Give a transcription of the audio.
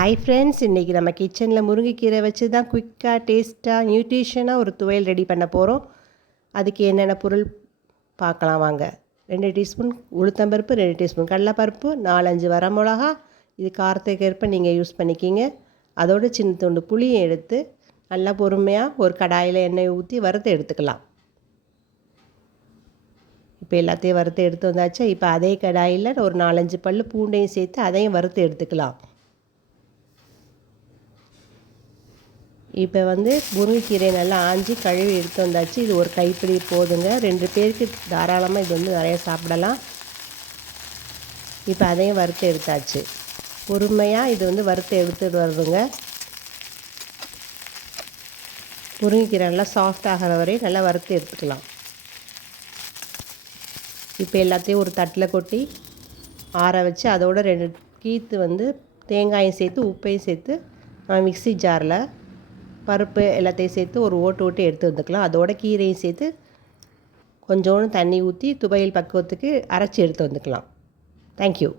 Hi friends இன்றைக்கி நம்ம கிச்சனில் முருங்கைக்கீரை வச்சு தான் குயிக்காக டேஸ்ட்டாக நியூட்ரிஷனாக ஒரு துவையல் ரெடி பண்ண போகிறோம் அதுக்கு என்னென்ன பொருள் பார்க்கலாம் வாங்க. ரெண்டு டீஸ்பூன் உளுத்தம்பருப்பு ரெண்டு டீஸ்பூன் கடலைப்பருப்பு நாலஞ்சு வரமிளகா. இது காரத்துக்கு ஏற்ப நீங்கள் யூஸ் பண்ணிக்கிங்க. அதோட சின்ன துண்டு புளியை எடுத்து நல்லா பொறுமையாக ஒரு கடாயில் எண்ணெய் ஊற்றி வறுத்து எடுத்துக்கலாம். இப்போ எல்லாத்தையும் வறுத்து எடுத்து வந்தாச்சு? இப்போ அதே கடாயில் ஒரு நாலஞ்சு பல் பூண்டையும் சேர்த்து அதையும் வறுத்து எடுத்துக்கலாம். இப்போ வந்து முருங்கைக்கீரையை நல்லா ஆஞ்சி கழுவி எடுத்து வந்தாச்சு. இது ஒரு கைப்பிடி போதுங்க. ரெண்டு பேருக்கு தாராளமாக இது வந்து நிறைய சாப்பிடலாம். இப்போ அதையும் வறுத்து எடுத்தாச்சு. பொறுமையாக இது வந்து வறுத்து எடுத்துட்டு வருதுங்க. முருங்கைக்கீரை நல்லா சாஃப்ட் ஆகிற வரையும் நல்லா வறுத்து எடுத்துக்கலாம். இப்போ எல்லாத்தையும் ஒரு தட்டில் கொட்டி ஆற வச்சு அதோட ரெண்டு கீத்து வந்து தேங்காயும் சேர்த்து உப்பையும் சேர்த்து மிக்சி ஜாரில் பருப்பு எல்லாத்தையும் சேர்த்து ஒரு ஓட்டு ஓட்டு எடுத்து வந்துக்கலாம். அதோட கீரையும் சேர்த்து கொஞ்சோண்டு தண்ணி ஊற்றி துவையல் பக்குவத்துக்கு அரைச்சி எடுத்து வந்துக்கலாம். தேங்க்யூ